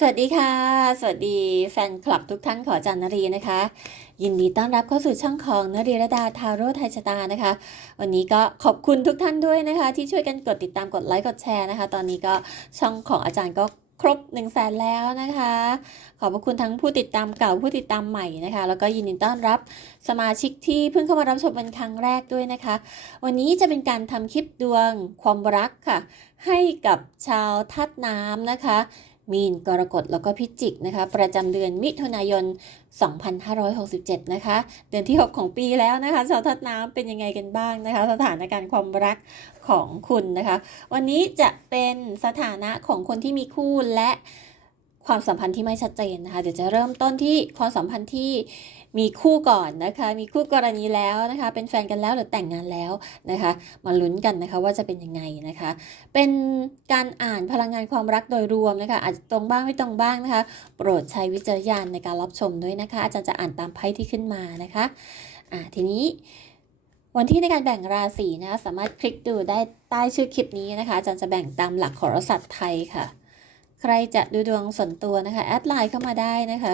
สวัสดีค่ะ สวัสดีแฟนคลับทุกท่านขอจันนรีนะคะ ยินดีต้อนรับเข้าสู่ช่องของนรีรดาทาโร่ไทยชะตานะคะ วันนี้ก็ขอบคุณทุกท่านด้วยนะคะ ที่ช่วยกันกดติดตามกดไลค์กดแชร์นะคะ ตอนนี้ก็ช่องของอาจารย์ก็ครบ1นึ่งแสนแล้วนะคะ ขอบพระคุณทั้งผู้ติดตามเก่าผู้ติดตามใหม่นะคะ แล้วก็ยินดีต้อนรับสมาชิกที่เพิ่งเข้ามารับชมเป็นครั้งแรกด้วยนะคะ วันนี้จะเป็นการทำคลิปดวงความรักค่ะ ให้กับชาวธาตุน้ำนะคะ มีนกรกฎแล้วก็พิจิกนะคะ ประจำเดือนมิถุนายน 2567 นะคะ เดือนที่ 6 ของปีแล้วนะคะชาวธาตุน้ำเป็นยังไงกันบ้างนะคะ สถานการณ์ความรักของคุณนะคะ วันนี้จะเป็นสถานะของคนที่มีคู่และ ความสัมพันธ์ที่ไม่ชัดเจนนะคะ เดี๋ยวจะเริ่มต้นที่ความสัมพันธ์ที่มีคู่ก่อนนะคะ มีคู่กรณีแล้วนะคะ เป็นแฟนกันแล้วหรือแต่งงานแล้วนะคะ มาลุ้นกันนะคะว่าจะเป็นยังไงนะคะ เป็นการอ่านพลังงานความรักโดยรวมนะคะ อาจจะตรงบ้างไม่ตรงบ้างนะคะ โปรดใช้วิจารณญาณในการรับชมด้วยนะคะ อาจารย์จะอ่านตามไพ่ที่ขึ้นมานะคะ อ่าทีนี้วันที่ในการแบ่งราศีนะคะสามารถคลิกดูได้ใต้ชื่อคลิปนี้นะคะอาจารย์จะแบ่งตามหลักโหราศาสตร์ไทยค่ะ ใครจะดูดวงส่วนตัวนะคะ แอดไลน์เข้ามาได้นะคะ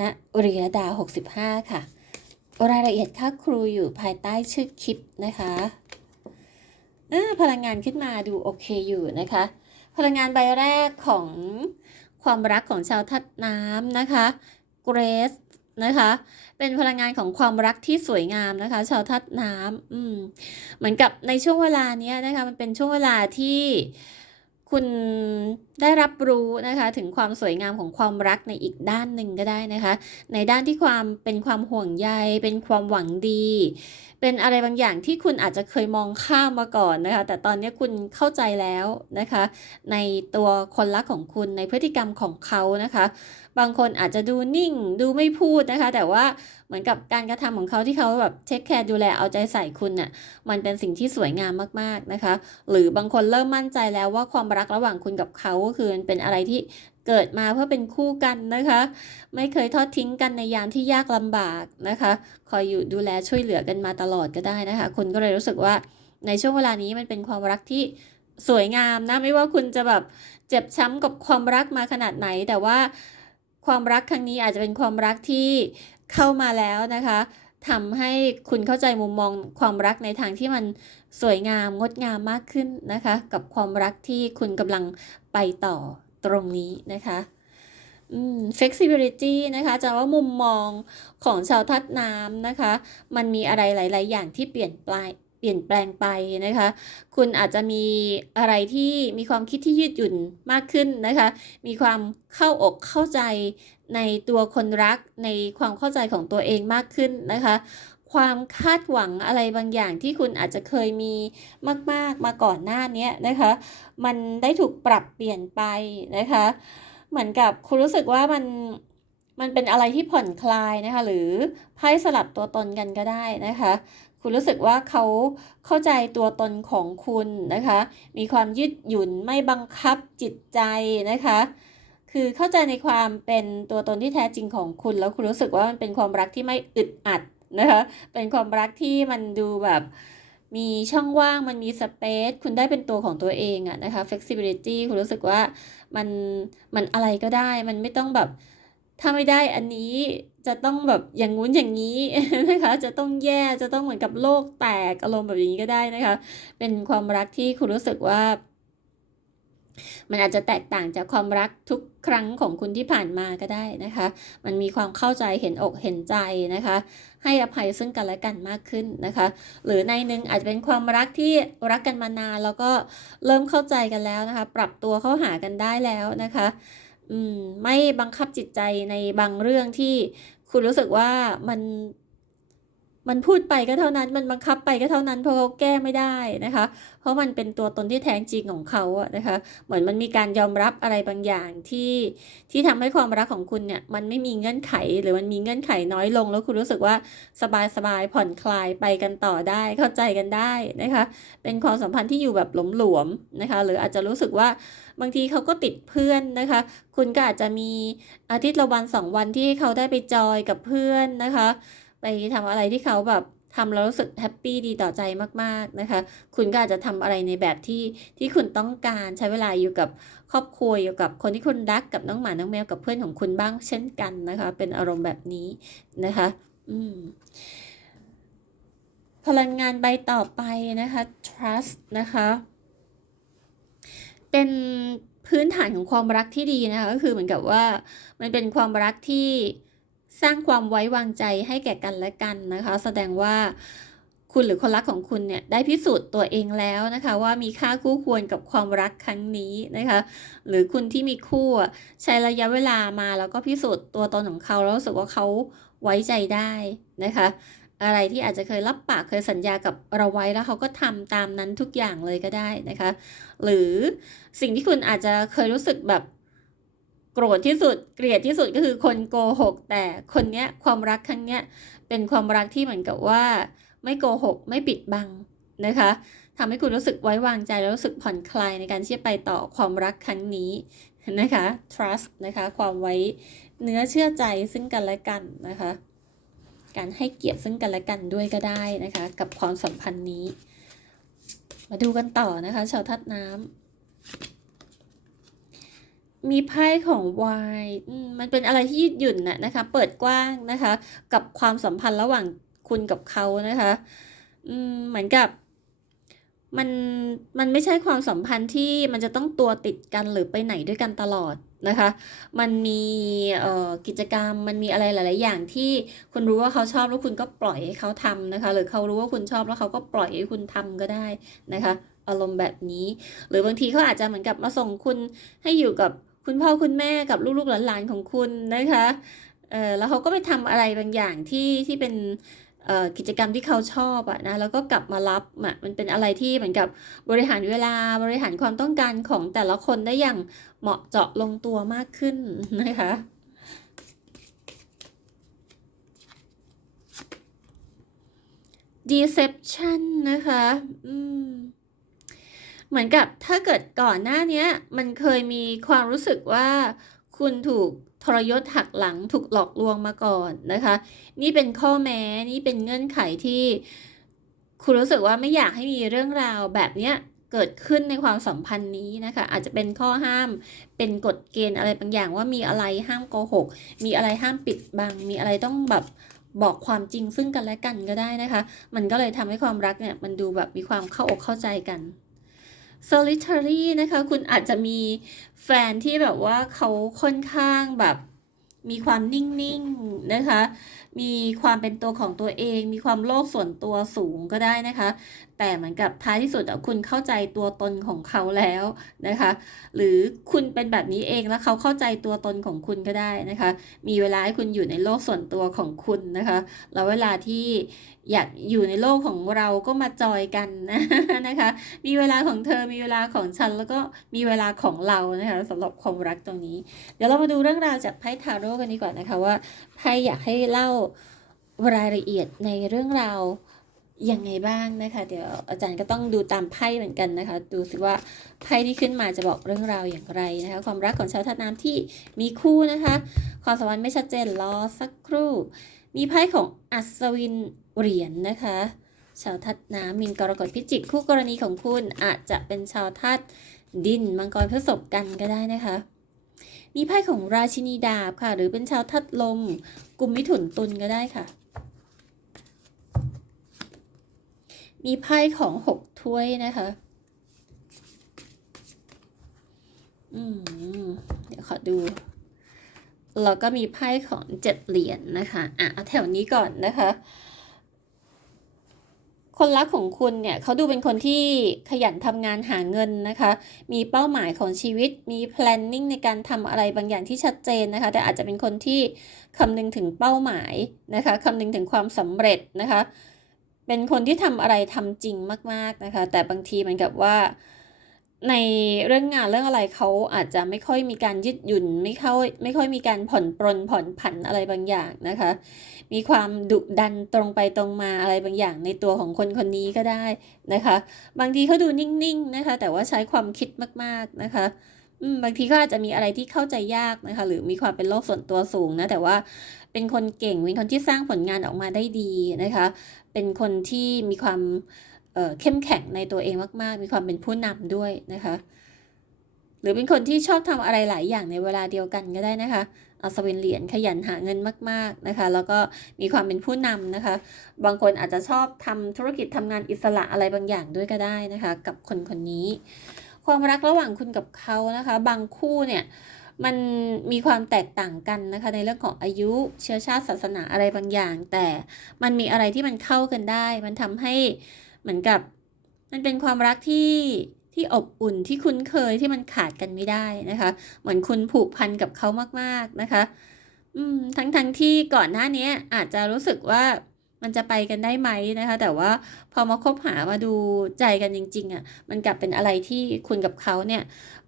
ณอุริยดา 65 ค่ะ รายละเอียดค่าครูอยู่ภายใต้ชื่อคลิปนะคะพลังงานขึ้นมาดูโอเคอยู่นะคะ พลังงานใบแรกของความรักของชาวทัดน้ำนะคะเกรซนะคะเป็นพลังงานของความรักที่สวยงามนะคะ ชาวทัดน้ำอืมเหมือนกับในช่วงเวลาเนี้ยนะคะมันเป็นช่วงเวลาที่ คุณได้รับรู้นะคะถึงความสวยงามของความรักในอีกด้านหนึ่งก็ได้นะคะ ในด้านที่ความเป็นความห่วงใย เป็นความหวังดี เป็นอะไรบางอย่างที่คุณอาจจะเคยมองข้ามมาก่อนนะคะ แต่ตอนนี้คุณเข้าใจแล้วนะคะ ในตัวคนรักของคุณในพฤติกรรมของเขานะคะ บางคนอาจจะดูนิ่ง ดูไม่พูดนะคะ แต่ว่าเหมือนกับการกระทำของเขาที่เขาแบบเทคแคร์ดูแลเอาใจใส่คุณน่ะมันเป็นสิ่งที่สวยงามมากๆนะคะ หรือบางคนเริ่มมั่นใจแล้วว่าความรักระหว่างคุณกับเขาก็คือมันเป็นอะไรที่เกิดมาเพื่อเป็นคู่กันนะคะ ไม่เคยทอดทิ้งกันในยามที่ยากลำบากนะคะ คอยอยู่ดูแลช่วยเหลือกันมาตลอดก็ได้นะคะ คุณก็เลยรู้สึกว่าในช่วงเวลานี้มันเป็นความรักที่สวยงามนะไม่ว่าคุณจะแบบเจ็บช้ำกับความรักมาขนาดไหน แต่ว่า ความรักครั้งนี้อาจจะเป็นความรักที่เข้ามาแล้วนะคะทำให้คุณเข้าใจมุมมองความรักในทางที่มันสวยงามงดงามมากขึ้นนะคะ กับความรักที่คุณกำลังไปต่อตรงนี้นะคะอืม flexibility นะคะจะว่ามุมมองของชาวทัดน้ำนะคะ มันมีอะไรหลาย ๆ อย่างที่เปลี่ยนแปลง เปลี่ยนแปลงไปนะคะ คุณอาจจะมีอะไรที่มีความคิดที่ยืดหยุ่นมากขึ้นนะคะ มีความเข้าอกเข้าใจในตัวคนรักในความเข้าใจของตัวเองมากขึ้นนะคะ ความคาดหวังอะไรบางอย่างที่คุณอาจจะเคยมีมาก ๆมาก่อนหน้านี้นะคะ มันได้ถูกปรับเปลี่ยนไปนะคะ เหมือนกับคุณรู้สึกว่ามันมันเป็นอะไรที่ผ่อนคลายนะคะ หรือไพ่สลับตัวตนกันก็ได้นะคะ คุณรู้สึกว่าเขาเข้าใจตัวตนของคุณนะคะ มีความยืดหยุ่นไม่บังคับจิตใจนะคะ คือเข้าใจในความเป็นตัวตนที่แท้จริงของคุณ แล้วคุณรู้สึกว่ามันเป็นความรักที่ไม่อึดอัดนะคะ เป็นความรักที่มันดูแบบมีช่องว่างมันมีสเปซคุณได้เป็นตัวของตัวเองอะนะคะ flexibility คุณรู้สึกว่ามันมันอะไรก็ได้มันไม่ต้องแบบ ถ้าไม่ได้อันนี้จะต้องแบบอย่างงู้นอย่างนี้นะคะ จะต้องแย่จะต้องเหมือนกับโลกแตกอารมณ์แบบนี้ก็ได้นะคะ เป็นความรักที่คุณรู้สึกว่า มันอาจจะแตกต่างจากความรักทุกครั้งของคุณที่ผ่านมาก็ได้นะคะ มันมีความเข้าใจเห็นอกเห็นใจนะคะ ให้อภัยซึ่งกันและกันมากขึ้นนะคะ หรือในหนึ่งอาจจะเป็นความรักที่รักกันมานานแล้วก็เริ่มเข้าใจกันแล้วนะคะ ปรับตัวเข้าหากันได้แล้วนะคะ อืม ไม่บังคับจิตใจในบางเรื่องที่คุณรู้สึกว่ามัน มันพูดไปก็เท่านั้นมันบังคับไปก็เท่านั้นเพราะเขาแก้ไม่ได้นะคะ เพราะมันเป็นตัวตนที่แท้จริงของเขาอะนะคะ เหมือนมันมีการยอมรับอะไรบางอย่างที่ที่ทำให้ความรักของคุณเนี่ยมันไม่มีเงื่อนไขหรือมันมีเงื่อนไขน้อยลง แล้วคุณรู้สึกว่าสบายสบายผ่อนคลายไปกันต่อได้เข้าใจกันได้นะคะ เป็นความสัมพันธ์ที่อยู่แบบหลวมๆนะคะ หรืออาจจะรู้สึกว่าบางทีเขาก็ติดเพื่อนนะคะ คุณก็อาจจะมีอาทิตย์ละวันสองวันที่เขาได้ไปจอยกับเพื่อนนะคะ ไปทำอะไรที่เขาแบบทำแล้วรู้สึกแฮปปี้ดีต่อใจมากๆนะคะ คุณก็อาจจะทำอะไรในแบบที่ที่คุณต้องการใช้เวลาอยู่กับครอบครัวอยู่กับคนที่คุณรักกับน้องหมาน้องแมวกับเพื่อนของคุณบ้างเช่นกันนะคะ เป็นอารมณ์แบบนี้นะคะ อืมพลังงานใบต่อไปนะคะ trust นะคะ เป็นพื้นฐานของความรักที่ดีนะคะ ก็คือเหมือนกับว่ามันเป็นความรักที่ สร้างความไว้วางใจให้แก่กันและกันนะคะ แสดงว่าคุณหรือคนรักของคุณเนี่ยได้พิสูจน์ตัวเองแล้วนะคะ ว่ามีค่าคู่ควรกับความรักครั้งนี้นะคะ หรือคุณที่มีคู่ใช้ระยะเวลามาแล้วก็พิสูจน์ตัวตนของเขาแล้วรู้สึกว่าเขาไว้ใจได้นะคะ อะไรที่อาจจะเคยรับปากเคยสัญญากับเราไว้แล้วเขาก็ทำตามนั้นทุกอย่างเลยก็ได้นะคะ หรือสิ่งที่คุณอาจจะเคยรู้สึกแบบ โกรธที่สุดเกลียดที่สุดก็คือคนโกหก แต่คนเนี้ยความรักครั้งเนี้ยเป็นความรักที่เหมือนกับว่า ไม่โกหก ไม่ปิดบังนะคะทำให้คุณรู้สึกไว้วางใจแล้วรู้สึกผ่อนคลายในการที่จะไปต่อความรักครั้งนี้นะคะ trust นะคะ ความไว้เนื้อเชื่อใจซึ่งกันและกันนะคะ การให้เกียรติซึ่งกันและกันด้วยก็ได้นะคะ กับความสัมพันธ์นี้ มาดูกันต่อนะคะ ชาวทัดน้ำ มีไพ่ของวายมันเป็นอะไรที่ยืดหยุ่นนะนะคะ เปิดกว้างนะคะ กับความสัมพันธ์ระหว่างคุณกับเขานะคะอืมเหมือนกับมันมันไม่ใช่ความสัมพันธ์ที่มันจะต้องตัวติดกันหรือไปไหนด้วยกันตลอดนะคะ มันมีเอ่อกิจกรรมมันมีอะไรหลาย ๆ อย่างที่คุณรู้ว่าเขาชอบแล้วคุณก็ปล่อยให้เขาทำนะคะ หรือเขารู้ว่าคุณชอบแล้วเขาก็ปล่อยให้คุณทำก็ได้นะคะ อารมณ์แบบนี้ หรือบางทีเขาอาจจะเหมือนกับมาส่งคุณให้อยู่กับ คุณพ่อคุณแม่กับลูกๆหลานๆของคุณนะคะเออแล้วเขาก็ไปทำอะไรบางอย่างที่ที่เป็นกิจกรรมที่เขาชอบอะนะแล้วก็กลับมารับอะมันเป็นอะไรที่เหมือนกับบริหารเวลาบริหารความต้องการของแต่ละคนได้อย่างเหมาะเจาะลงตัวมากขึ้นนะคะ deception นะคะ อืม เหมือนกับถ้าเกิดก่อนหน้านี้มันเคยมีความรู้สึกว่าคุณถูกทรยศหักหลังถูกหลอกลวงมาก่อนนะคะ นี่เป็นข้อแม้นี่เป็นเงื่อนไขที่ คุณรู้สึกว่าไม่อยากให้มีเรื่องราวแบบเนี้ยเกิดขึ้นในความสัมพันธ์นี้นะคะ อาจจะเป็นข้อห้ามเป็นกฎเกณฑ์อะไรบางอย่างว่ามีอะไรห้ามโกหก มีอะไรห้ามปิดบัง มีอะไรต้องแบบบอกความจริงซึ่งกันและกันก็ได้นะคะ มันก็เลยทำให้ความรักเนี่ยมันดูแบบมีความเข้าอกเข้าใจกัน solitary นะคะ คุณอาจจะมีแฟนที่แบบว่าเขาค่อนข้างแบบมีความนิ่งๆนะคะ มีความเป็นตัวของตัวเอง มีความโลภส่วนตัวสูงก็ได้นะคะ แต่เหมือนกับท้ายที่สุดคุณเข้าใจตัวตนของเขาแล้วนะคะ หรือคุณเป็นแบบนี้เองแล้วเขาเข้าใจตัวตนของคุณก็ได้นะคะ มีเวลาให้คุณอยู่ในโลกส่วนตัวของคุณนะคะแล้วเวลาที่อยากอยู่ในโลกของเราก็มาจอยกันนะคะ มีเวลาของเธอมีเวลาของฉันแล้วก็มีเวลาของเรานะคะสำหรับความรักตรงนี้ เดี๋ยวเรามาดูเรื่องราวจากไพ่ทาโร่กันดีกว่านะคะว่าไพ่อยากให้เล่ารายละเอียดในเรื่องราวยังไงบ้างนะคะ เดี๋ยวอาจารย์ก็ต้องดูตามไพ่เหมือนกันนะคะ ดูสิว่าไพ่ที่ขึ้นมาจะบอกเรื่องราวอย่างไรนะคะ ความรักของชาวธาตุน้ำที่มีคู่นะคะ ความสัมพันธ์ไม่ชัดเจนรอสักครู่ มีไพ่ของอัศวินเหรียญนนะคะ ชาวทัดน้ำมินกรกฎพิจิกคู่กรณีของคุณอาจจะเป็นชาวทัดดินมังกรพฤษภกันก็ได้นะคะ มีไพ่ของราชินีดาบค่ะ หรือเป็นชาวทัดลมกลุ่มมิถุนตุลก็ได้ค่ะ มีไพ่ของหกถ้วยนะคะ อืมเดี๋ยวขอดูแล้วก็มีไพ่ของเจ็ดเหรียญนนะคะ อะเอาแถวนี้ก่อนนะคะ คนรักของคุณเนี่ยเขาดูเป็นคนที่ขยันทำงานหาเงินนะคะ มีเป้าหมายของชีวิต มี planning ในการทำอะไรบางอย่างที่ชัดเจนนะคะ แต่อาจจะเป็นคนที่คำนึงถึงเป้าหมายนะคะคำนึงถึงความสำเร็จนะคะ เป็นคนที่ทำอะไรทำจริงมากๆนะคะ แต่บางทีเหมือนกับว่า ในเรื่องงานเรื่องอะไรเขาอาจจะไม่ค่อยมีการยืดหยุ่นไม่เข้าไม่ค่อยมีการผ่อนปรนผ่อนผันอะไรบางอย่างนะคะ มีความดุดันตรงไปตรงมาอะไรบางอย่างในตัวของคนคนนี้ก็ได้นะคะ บางทีเขาดูนิ่งๆนะคะ แต่ว่าใช้ความคิดมากๆนะคะบางทีก็อาจจะมีอะไรที่เข้าใจยากนะคะ หรือมีความเป็นโลกส่วนตัวสูงนะแต่ว่าเป็นคนเก่งเป็นคนที่สร้างผลงานออกมาได้ดีนะคะ เป็นคนที่มีความ เเข้มแข็งในตัวเองมาก ๆ มีความเป็นผู้นำด้วยนะคะ หรือเป็นคนที่ชอบทำอะไรหลายอย่างในเวลาเดียวกันก็ได้นะคะอัศวินเหรียญขยันหาเงินมาก ๆนะคะ แล้วก็มีความเป็นผู้นำนะคะ บางคนอาจจะชอบทำธุรกิจทำงานอิสระอะไรบางอย่างด้วยก็ได้นะคะ กับคนคนนี้ ความรักระหว่างคุณกับเขานะคะ บางคู่เนี่ยมันมีความแตกต่างกันนะคะ ในเรื่องของอายุเชื้อชาติศาสนาอะไรบางอย่าง แต่มันมีอะไรที่มันเข้ากันได้ มันทำให้ เหมือนกับ มันเป็นความรักที่ที่อบอุ่นที่คุ้นเคยที่มันขาดกันไม่ได้นะคะ เหมือนคุณผูกพันกับเขามากๆนะคะอืมทั้งทั้งที่ก่อนหน้านี้อาจจะรู้สึกว่ามันจะไปกันได้ไหมนะคะ แต่ว่าพอมาคบหามาดูใจกันจริงๆอะมันกลับเป็นอะไรที่คุณกับเขาเนี่ย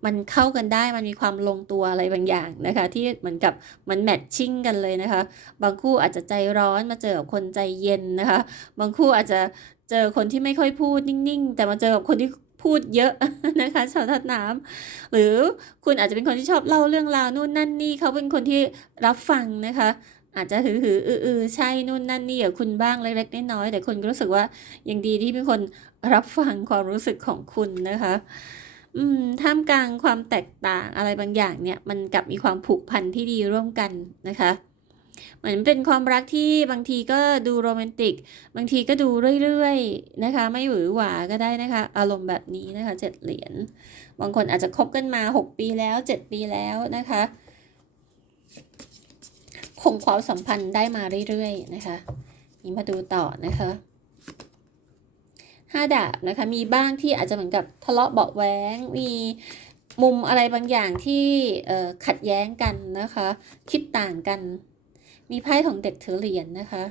มันเข้ากันได้มันมีความลงตัวอะไรบางอย่างนะคะ ที่เหมือนกับมันแมทชิ่งกันเลยนะคะ บางคู่อาจจะใจร้อนมาเจอกับคนใจเย็นนะคะ บางคู่อาจจะ เจอคนที่ไม่ค่อยพูดนิ่งๆ แต่มาเจอกับคนที่พูดเยอะนะคะชาวทัดน้ำหรือคุณอาจจะเป็นคนที่ชอบเล่าเรื่องราวนู่นนั่นนี่เขาเป็นคนที่รับฟังนะคะ อาจจะหือหืออืออใช่นู่นนั่นนี่กับคุณบ้างเล็กๆน้อยๆแต่คุณก็รู้สึกว่ายังดีที่มีคนรับฟังความรู้สึกของคุณนะคะอืมท่ามกลางความแตกต่างอะไรบางอย่างเนี่ยมันกลับมีความผูกพันที่ดีร่วมกันนะคะ เหมือนเป็นความรักที่บางทีก็ดูโรแมนติก บางทีก็ดูเรื่อยๆนะคะ ไม่หวือหวาก็ได้นะคะ อารมณ์แบบนี้นะคะเจ็ดเหรียญบางคนอาจจะคบกันมา 6 ปีแล้ว 7 ปีแล้วนะคะคงความสัมพันธ์ได้มาเรื่อยๆนะคะนี่มาดูต่อนะคะห้าดาบนะคะมีบ้างที่อาจจะเหมือนกับทะเลาะเบาะแว้งมีมุมอะไรบางอย่างที่ขัดแย้งกันนะคะ คิดต่างกัน มีไพ่ของเด็กถือเหรียญนะคะ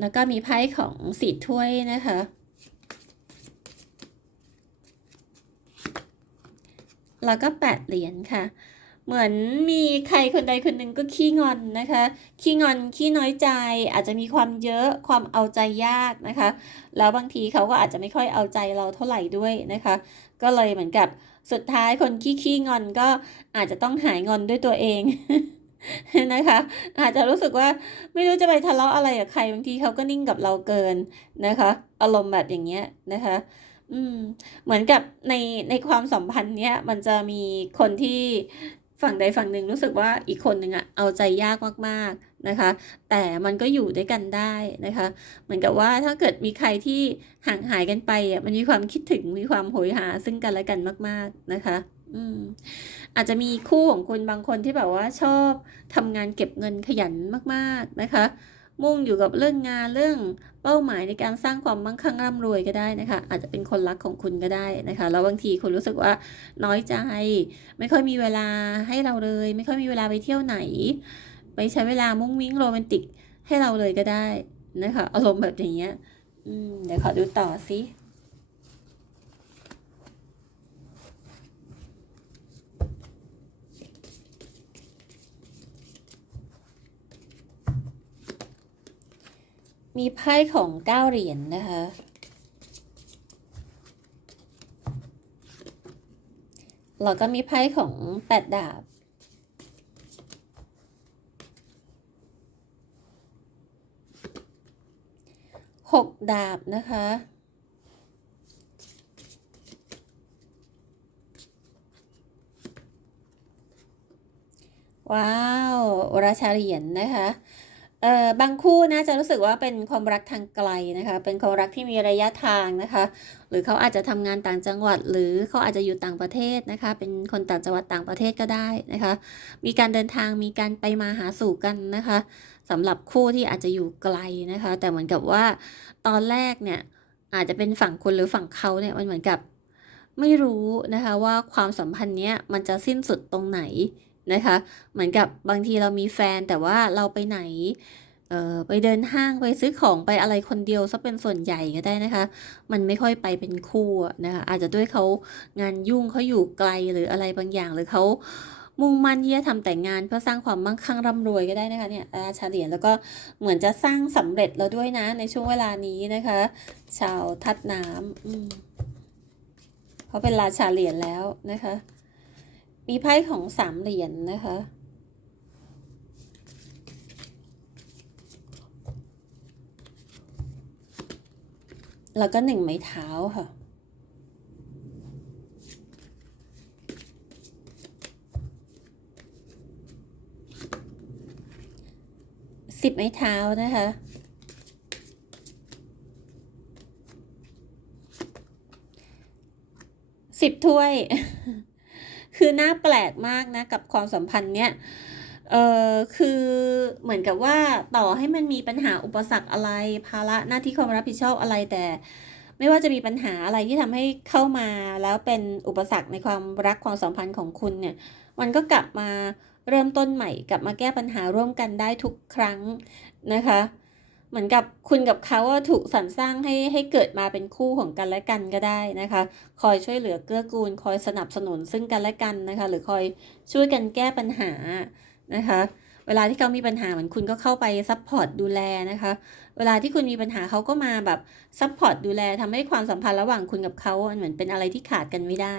แล้วก็มีไพ่ของสีถ้วยนะคะ แล้วก็แปดเหรียญค่ะเหมือนมีใครคนใดคนหนึ่งก็ขี้งอนนะคะ ขี้งอนขี้น้อยใจ อาจจะมีความเยอะความเอาใจยากนะคะ แล้วบางทีเขาก็อาจจะไม่ค่อยเอาใจเราเท่าไหร่ด้วยนะคะ ก็เลยเหมือนกับ สุดท้ายคนขี้ขี้งอนก็อาจจะต้องหายงอนด้วยตัวเองนะคะ อาจจะรู้สึกว่าไม่รู้จะไปทะเลาะอะไรกับใครบางทีเขาก็นิ่งกับเราเกินนะคะ อารมณ์แบบอย่างเงี้ยนะคะ อืม เหมือนกับในในความสัมพันธ์เนี้ยมันจะมีคนที่ ฝั่งใดฝั่งหนึ่งรู้สึกว่าอีกคนหนึ่งอะเอาใจยากมากๆนะคะ แต่มันก็อยู่ด้วยกันได้นะคะ เหมือนกับว่าถ้าเกิดมีใครที่ห่างหายกันไปอะมันมีความคิดถึงมีความโหยหาซึ่งกันและกันมาก ๆนะคะอืมอาจจะมีคู่ของคุณบางคนที่แบบว่าชอบทำงานเก็บเงินขยันมากๆนะคะ มุ่งอยู่กับเรื่องงานเรื่องเป้าหมายในการสร้างความมั่งคั่งร่ำรวยก็ได้นะคะ อาจจะเป็นคนรักของคุณก็ได้นะคะแล้วบางทีคุณรู้สึกว่าน้อยใจ ไม่ค่อยมีเวลาให้เราเลย ไม่ค่อยมีเวลาไปเที่ยวไหน ไปใช้เวลามุ่งมิ้งโรแมนติกให้เราเลยก็ได้นะคะ อารมณ์แบบอย่างเงี้ยเดี๋ยวขอดูต่อสิ มีไพ่ของเก้าเหรียญนนะคะแล้วก็มีไพ่ของแปดดาบ หกดาบนะคะ ว้าว ราชาเหรียญนนะคะ เอ่อบางคู่นะจะรู้สึกว่าเป็นความรักทางไกลนะคะ เป็นความรักที่มีระยะทางนะคะ หรือเขาอาจจะทำงานต่างจังหวัด หรือเขาอาจจะอยู่ต่างประเทศนะคะ เป็นคนต่างจังหวัดต่างประเทศก็ได้นะคะ มีการเดินทางมีการไปมาหาสู่กันนะคะสำหรับคู่ที่อาจจะอยู่ไกลนะคะ แต่เหมือนกับว่าตอนแรกเนี่ยอาจจะเป็นฝั่งคุณหรือฝั่งเขาเนี่ยมันเหมือนกับไม่รู้นะคะว่าความสัมพันธ์เนี้ยมันจะสิ้นสุดตรงไหน นะคะ เหมือนกับบางทีเรามีแฟนแต่ว่าเราไปไหนเอ่อไปเดินห้างไปซื้อของไปอะไรคนเดียวซะเป็นส่วนใหญ่ก็ได้นะคะ มันไม่ค่อยไปเป็นคู่นะคะอาจจะด้วยเขางานยุ่งเขาอยู่ไกลหรืออะไรบางอย่างหรือเขามุ่งมั่นที่จะทำแต่งงานเพื่อสร้างความมั่งคั่งร่ำรวยก็ได้นะคะเนี่ยราชาเหรียญแล้วก็เหมือนจะสร้างสำเร็จแล้วด้วยนะในช่วงเวลานี้นะคะ ชาวทัดน้ำอืมเขาเป็นราชาเหรียญแล้วนะคะ มีไพ่ของสามเหรียญนนะคะ แล้วก็หนึ่งไม้เท้าค่ะ สิบไม้เท้านะคะสิบถ้วย คือน่าแปลกมากนะกับความสัมพันธ์เนี้ยเออคือเหมือนกับว่าต่อให้มันมีปัญหาอุปสรรคอะไรภาระหน้าที่ความรับผิดชอบอะไรแต่ ไม่ว่าจะมีปัญหาอะไรที่ทำให้เข้ามาแล้วเป็นอุปสรรคในความรักความสัมพันธ์ของคุณเนี่ย มันก็กลับมาเริ่มต้นใหม่กลับมาแก้ปัญหาร่วมกันได้ทุกครั้งนะคะ เหมือนกับคุณกับเขาว่าถูกสรรสร้างให้ให้เกิดมาเป็นคู่ของกันและกันก็ได้นะคะ คอยช่วยเหลือเกื้อกูล คอยสนับสนุนซึ่งกันและกันนะคะ หรือคอยช่วยกันแก้ปัญหานะคะ เวลาที่เขามีปัญหาเหมือนคุณก็เข้าไปซัพพอร์ตดูแลนะคะ เวลาที่คุณมีปัญหาเขาก็มาแบบซัพพอร์ตดูแลทำให้ความสัมพันธ์ระหว่างคุณกับเขาเหมือนเป็นอะไรที่ขาดกันไม่ได้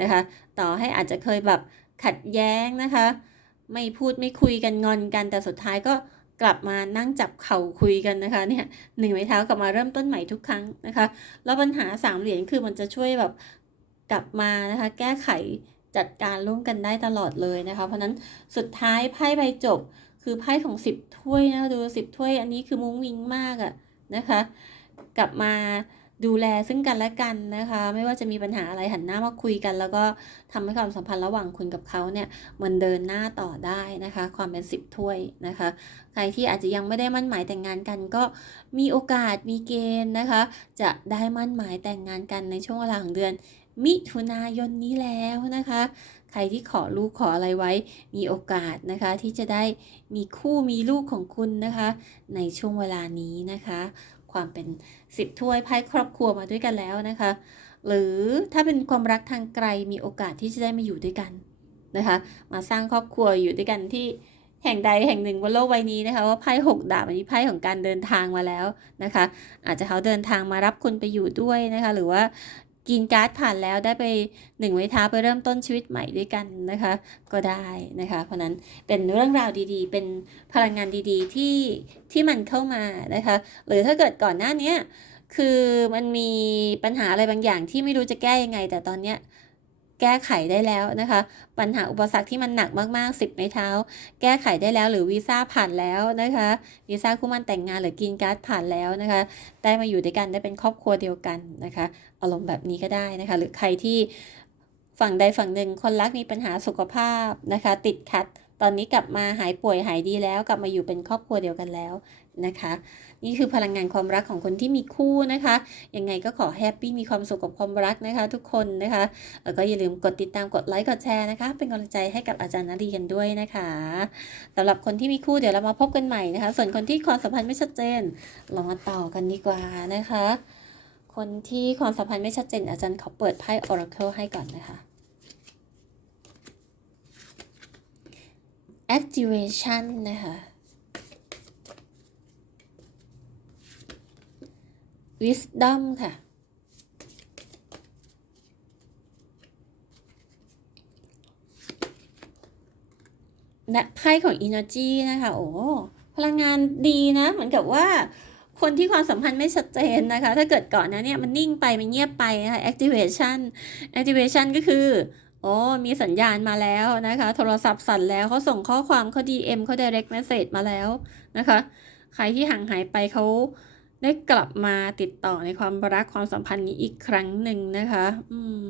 นะคะ ต่อให้อาจจะเคยแบบขัดแย้งนะคะ ไม่พูดไม่คุยกันงอนกันแต่สุดท้ายก็ กลับมานั่งจับเข่าคุยกันนะคะเนี่ยหนึ่งไม้เท้ากลับมาเริ่มต้นใหม่ทุกครั้งนะคะ แล้วปัญหาสามเหรียญคือมันจะช่วยแบบกลับมานะคะแก้ไขจัดการร่วมกันได้ตลอดเลยนะคะ เพราะนั้นสุดท้ายไพ่ใบจบคือไพ่ของสิบถ้วยนะดูสิบถ้วยอันนี้คือมุ้งวิ้งมากอะนะคะ กลับมา ดูแลซึ่งกันและกันนะคะ ไม่ว่าจะมีปัญหาอะไรหันหน้ามาคุยกัน แล้วก็ทำให้ความสัมพันธ์ระหว่างคุณกับเขาเนี่ยมันเดินหน้าต่อได้นะคะ ความเป็นสิบถ้วยนะคะ ใครที่อาจจะยังไม่ได้มั่นหมายแต่งงานกัน ก็มีโอกาสมีเกณฑ์นะคะ จะได้มั่นหมายแต่งงานกันในช่วงเวลาของเดือนมิถุนายนนี้แล้วนะคะ ใครที่ขอลูกขออะไรไว้ มีโอกาสนะคะที่จะได้มีคู่มีลูกของคุณนะคะ ในช่วงเวลานี้นะคะ ความเป็นสิบถ้วยไพ่ครอบครัวมาด้วยกันแล้วนะคะ หรือถ้าเป็นความรักทางไกลมีโอกาสที่จะได้มาอยู่ด้วยกันนะคะ มาสร้างครอบครัวอยู่ด้วยกันที่แห่งใดแห่งหนึ่งบนโลกใบนี้นะคะว่าไพ่หกดาบอันนี้ไพ่ของการเดินทางมาแล้วนะคะ อาจจะเขาเดินทางมารับคุณไปอยู่ด้วยนะคะ หรือว่า กินการ์ดผ่านแล้วได้ไปหนึ่งไม้เท้าไปเริ่มต้นชีวิตใหม่ด้วยกันนะคะ ก็ได้นะคะ เพราะนั้นเป็นเรื่องราวดีๆ เป็นพลังงานดีๆที่ที่มันเข้ามานะคะ หรือถ้าเกิดก่อนหน้านี้คือมันมีปัญหาอะไรบางอย่างที่ไม่รู้จะแก้ยังไง แต่ตอนเนี้ย แก้ไขได้แล้วนะคะ ปัญหาอุปสรรคที่มันหนักมากๆ 10 ไม้เท้า แก้ไขได้แล้วหรือวีซ่าผ่านแล้วนะคะวีซ่าคู่มั่นแต่งงานหรือกินการ์ดผ่านแล้วนะคะ ได้มาอยู่ด้วยกันได้เป็นครอบครัวเดียวกันนะคะอารมณ์แบบนี้ก็ได้นะคะ หรือใครที่ฝั่งใดฝั่งหนึ่งคนรักมีปัญหาสุขภาพนะคะ ติดขัด ตอนนี้กลับมาหายป่วยหายดีแล้ว กลับมาอยู่เป็นครอบครัวเดียวกันแล้วนะคะ นี่คือพลังงานความรักของคนที่มีคู่นะคะ ยังไงก็ขอแฮปปี้มีความสุขกับความรักนะคะ ทุกคนนะคะ แล้วก็อย่าลืมกดติดตามกดไลค์กดแชร์นะคะ เป็นกำลังใจให้กับอาจารย์นารีกันด้วยนะคะสำหรับคนที่มีคู่เดี๋ยวเรามาพบกันใหม่นะคะ ส่วนคนที่ความสัมพันธ์ไม่ชัดเจนเรามาต่อกันดีกว่านะคะ คนที่ความสัมพันธ์ไม่ชัดเจน อาจารย์ขอเปิดไพ่ Oracle ให้ก่อนนะคะ activation นะคะ wisdom ค่ะ และไพ่ของ energy นะคะ โอ้ พลังงานดีนะ เหมือนกับว่าคนที่ความสัมพันธ์ไม่ชัดเจนนะคะ ถ้าเกิดก่อนนะเนี่ยมันนิ่งไป มันเงียบไปนะคะ activation activation ก็คือ โอ้ มีสัญญาณมาแล้วนะคะ โทรศัพท์สั่นแล้วเขาส่งข้อความเขา DM เขา direct message มาแล้วนะคะ ใครที่ห่างหายไปเขา ได้กลับมาติดต่อในความรักความสัมพันธ์นี้อีกครั้งหนึ่งนะคะ อืม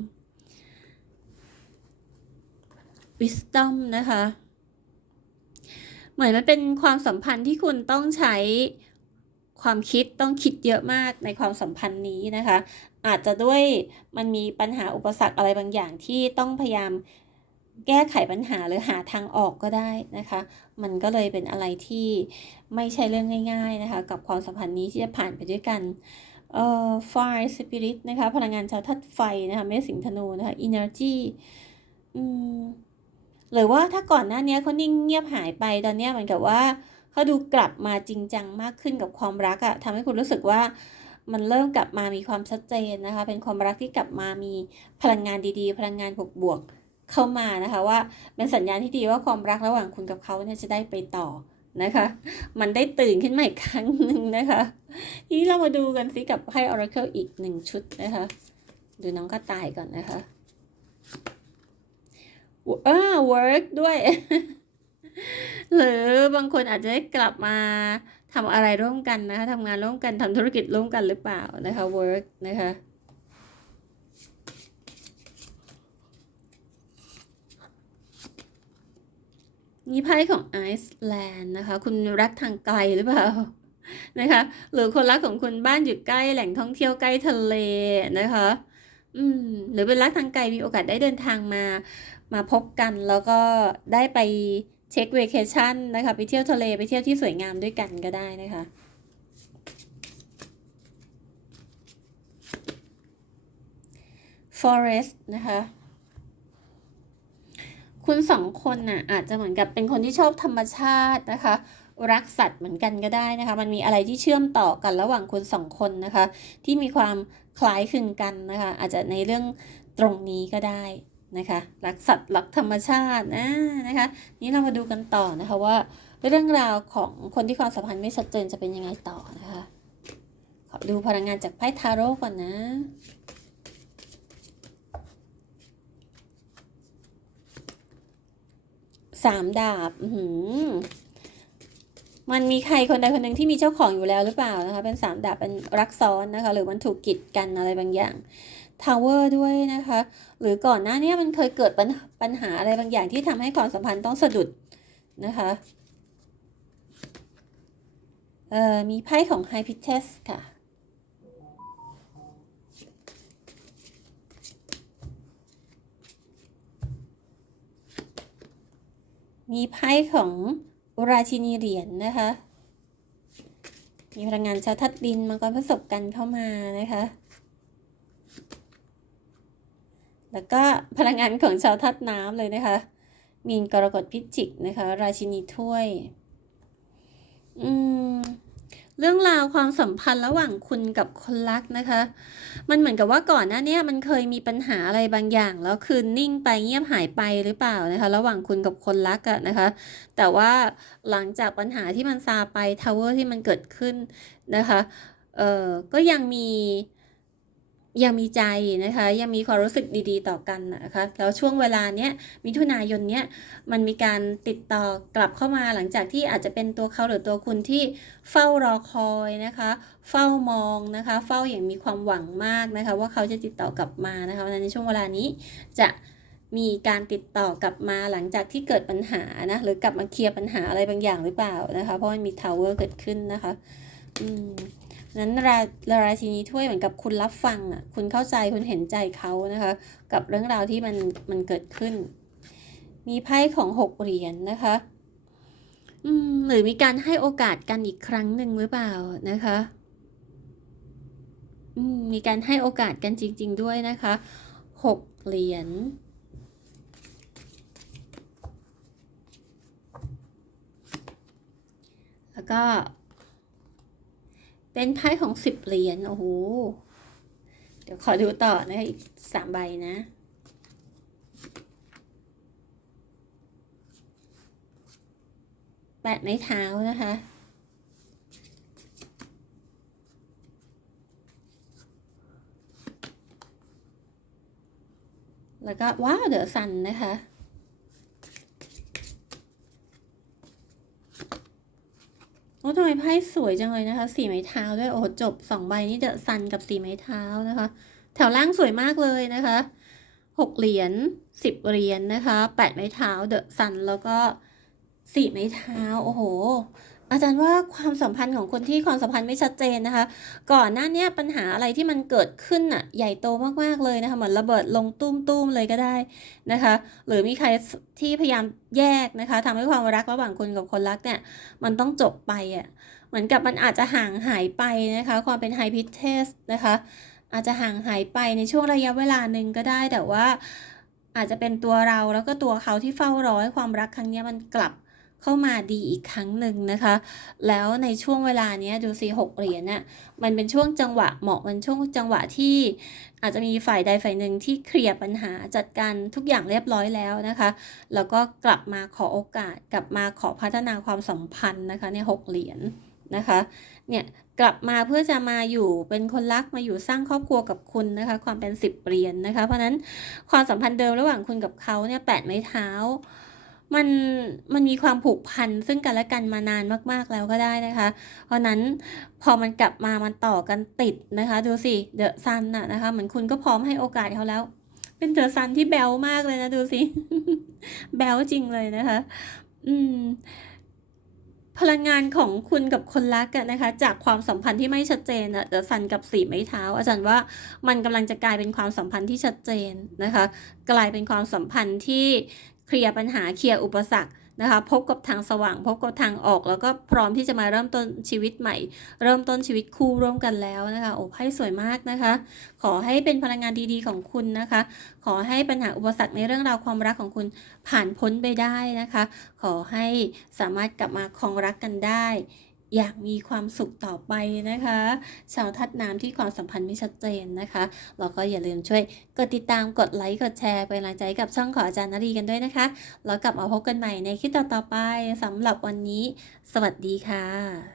wisdom นะคะ เหมือนมันเป็นความสัมพันธ์ที่คุณต้องใช้ความคิดต้องคิดเยอะมากในความสัมพันธ์นี้นะคะ อาจจะด้วยมันมีปัญหาอุปสรรคอะไรบางอย่างที่ต้องพยายาม แก้ไขปัญหาหรือหาทางออกก็ได้นะคะ มันก็เลยเป็นอะไรที่ไม่ใช่เรื่องง่าย ๆนะคะ กับความสัมพันธ์นี้ที่จะผ่านไปด้วยกันเอ่อ fire spirit นะคะพลังงานชาวธาตุไฟนะคะเมษสิงธนูนะคะ energy อืมหรือว่าถ้าก่อนหน้านี้เขานิ่งเงียบหายไปตอนนี้เหมือนกับว่าเขาดูกลับมาจริงจังมากขึ้นกับความรักอะทำให้คุณรู้สึกว่ามันเริ่มกลับมามีความชัดเจนนะคะ เป็นความรักที่กลับมามีพลังงานดีๆ พลังงานบวกๆ เข้ามานะคะว่าเป็นสัญญาณที่ดีว่าความรักระหว่างคุณกับเขาเนี่ยจะได้ไปต่อนะคะ มันได้ตื่นขึ้นมาอีกครั้งหนึ่งนะคะทีนี้เรามาดูกันสิกับไพ่ Oracle อีกหนึ่งชุดนะคะ ดูน้องกระต่ายก่อนนะคะอ่า work ด้วย หรือบางคนอาจจะได้กลับมาทำอะไรร่วมกันนะคะทำงานร่วมกันทำธุรกิจร่วมกันหรือเปล่านะคะ work นะคะ มีไพ่ของไอซ์แลนด์นะคะ คุณรักทางไกลหรือเปล่านะคะ หรือคนรักของคุณบ้านอยู่ใกล้แหล่งท่องเที่ยวใกล้ทะเลนะคะ อืม หรือเป็นรักทางไกลมีโอกาสได้เดินทางมา มาพบกันแล้วก็ได้ไปเช็คเวเคชั่นนะคะ ไปเที่ยวทะเลไปเที่ยวที่สวยงามด้วยกันก็ได้นะคะ forest นะคะ คุณสองคนน่ะอาจจะเหมือนกับเป็นคนที่ชอบธรรมชาตินะคะ รักสัตว์เหมือนกันก็ได้นะคะ มันมีอะไรที่เชื่อมต่อกันระหว่างคุณสองคนนะคะ ที่มีความคล้ายคลึงกันนะคะ อาจจะในเรื่องตรงนี้ก็ได้นะคะรักสัตว์รักธรรมชาตินะนะคะนี้เรามาดูกันต่อนะคะว่าเรื่องราวของคนที่ความสัมพันธ์ไม่ชัดเจนจะเป็นยังไงต่อนะคะขอดูพลังงานจากไพ่ทาโร่ก่อนนะ สามดาบมันมีใครคนใดคนหนึ่งที่มีเจ้าของอยู่แล้วหรือเปล่านะคะ เป็นสามดาบเป็นรักซ้อนนะคะ หรือมันถูกกีดกันอะไรบางอย่างทาวเวอร์ด้วยนะคะ หรือก่อนหน้านี้มันเคยเกิดปัญปัญหาอะไรบางอย่างที่ทำให้ความสัมพันธ์ต้องสะดุดนะคะเอ่อมีไพ่ของไฮพิเทสค่ะ มีไพ่ของราชินีเหรียญนะคะ มีพลังงานชาวทัดดินมังกรประสบกันเข้ามานะคะ แล้วก็พลังงานของชาวทัดน้ำเลยนะคะ มีนกรกฎพิจิกนะคะ ราชินีถ้วย อืม เรื่องราวความสัมพันธ์ระหว่างคุณกับคนรักนะคะ มันเหมือนกับว่าก่อนหน้านี้มันเคยมีปัญหาอะไรบางอย่าง แล้วคือนิ่งไปเงียบหายไปหรือเปล่านะคะ ระหว่างคุณกับคนรักอะนะคะ แต่ว่าหลังจากปัญหาที่มันซาไปทาวเวอร์ที่มันเกิดขึ้นนะคะเอ่อก็ยังมี ยังมีใจนะคะยังมีความรู้สึกดีๆ ต่อกันนะคะแล้วช่วงเวลาเนี้ยมิถุนายนเนี้ยมันมีการติดต่อกลับเข้ามาหลังจากที่อาจจะเป็นตัวเขาหรือตัวคุณที่เฝ้ารอคอยนะคะเฝ้ามองนะคะเฝ้าอย่างมีความหวังมากนะคะว่าเขาจะติดต่อกลับมานะคะในช่วงเวลานี้จะมีการติดต่อกลับมาหลังจากที่เกิดปัญหานะหรือกลับมาเคลียร์ปัญหาอะไรบางอย่างหรือเปล่านะคะเพราะมันมีทาวเวอร์เกิดขึ้นนะคะอืม นั้นราราชินีถ้วยเหมือนกับคุณรับฟังอะคุณเข้าใจคุณเห็นใจเขานะคะ กับเรื่องราวที่มันมันเกิดขึ้น มีไพ่ของหกเหรียญนนะคะอืมหรือมีการให้โอกาสกันอีกครั้งหนึ่งหรือเปล่านะคะอืมมีการให้โอกาสกันจริง ๆ ด้วยนะคะหกเหรียญแล้วก็ เป็นไพ่ของสิบเหรียญโอ้โห เดี๋ยวขอดูต่อนะอีกสามใบนะแปดไม้เท้านะคะแล้วก็ว้าวเดอะซันนะคะ โอ้ทำไมไพ่สวยจังเลยนะคะ สีไม้เท้าด้วย โอ้จบสองใบนี่เดอะซันกับสีไม้เท้านะคะ แถวล่างสวยมากเลยนะคะหกเหรียญสิบเหรียญนะคะแปดไม้เท้าเดอะซันแล้วก็สี่ไม้เท้า โอ้โห อาจารย์ว่าความสัมพันธ์ของคนที่ความสัมพันธ์ไม่ชัดเจนนะคะ ก่อนหน้านี้ปัญหาอะไรที่มันเกิดขึ้นอะใหญ่โตมากๆเลยนะคะเหมือนระเบิดลงตุ้มๆเลยก็ได้นะคะ หรือมีใครที่พยายามแยกนะคะทำให้ความรักระหว่างคนกับคนรักเนี่ยมันต้องจบไปอะเหมือนกับมันอาจจะห่างหายไปนะคะ ความเป็นไฮพิเทสนะคะอาจจะห่างหายไปในช่วงระยะเวลาหนึ่งก็ได้แต่ว่าอาจจะเป็นตัวเราแล้วก็ตัวเขาที่เฝ้ารอให้ความรักครั้งนี้มันกลับ เข้ามาดีอีกครั้งหนึ่งนะคะ แล้วในช่วงเวลานี้ดูสิหกเหรียญน่ะมันเป็นช่วงจังหวะเหมาะมันช่วงจังหวะที่อาจจะมีฝ่ายใดฝ่ายหนึ่งที่เคลียร์ปัญหาจัดการทุกอย่างเรียบร้อยแล้วนะคะ แล้วก็กลับมาขอโอกาส กลับมาขอพัฒนาความสัมพันธ์นะคะในหกเหรียญนะคะเนี่ยกลับมาเพื่อจะมาอยู่เป็นคนรักมาอยู่สร้างครอบครัวกับคุณนะคะ ความเป็นสิบเหรียญนะคะ เพราะฉะนั้นความสัมพันธ์เดิมระหว่างคุณกับเขาเนี่ยแปดไม้เท้า มันมันมีความผูกพันซึ่งกันและกันมานานมากๆแล้วก็ได้นะคะ เพราะนั้นพอมันกลับมามันต่อกันติดนะคะ ดูสิเดอะซันน่ะนะคะเหมือนคุณก็พร้อมให้โอกาสเขาแล้ว เป็นเดอะซันที่แบลมากเลยนะดูสิ แบลจริงเลยนะคะ อืม พลังงานของคุณกับคนรักกันนะคะ จากความสัมพันธ์ที่ไม่ชัดเจนอะเดอะซันกับสีไม้เท้า อาจารย์ว่ามันกำลังจะกลายเป็นความสัมพันธ์ที่ชัดเจนนะคะ กลายเป็นความสัมพันธ์ที่เคลียร์ปัญหาเคลียร์อุปสรรค นะคะพบกับทางสว่าง พบกับทางออก แล้วก็พร้อมที่จะมาเริ่มต้นชีวิตใหม่ เริ่มต้นชีวิตคู่ร่วมกันแล้วนะคะโอ้ไพ่สวยมากนะคะ ขอให้เป็นพลังงานดีๆของคุณนะคะ ขอให้ปัญหาอุปสรรคในเรื่องราวความรักของคุณผ่านพ้นไปได้นะคะ ขอให้สามารถกลับมาครองรักกันได้ อยากมีความสุขต่อไปนะคะ ชาวทัดน้ำที่ความสัมพันธ์ไม่ชัดเจนนะคะเราก็อย่าลืมช่วยกดติดตามกดไลค์กดแชร์เป็นกำลังใจกับช่องของอาจารย์นรีกันด้วยนะคะ แล้วกลับมาพบกันใหม่ในคลิปต่อๆไปสำหรับวันนี้ สวัสดีค่ะ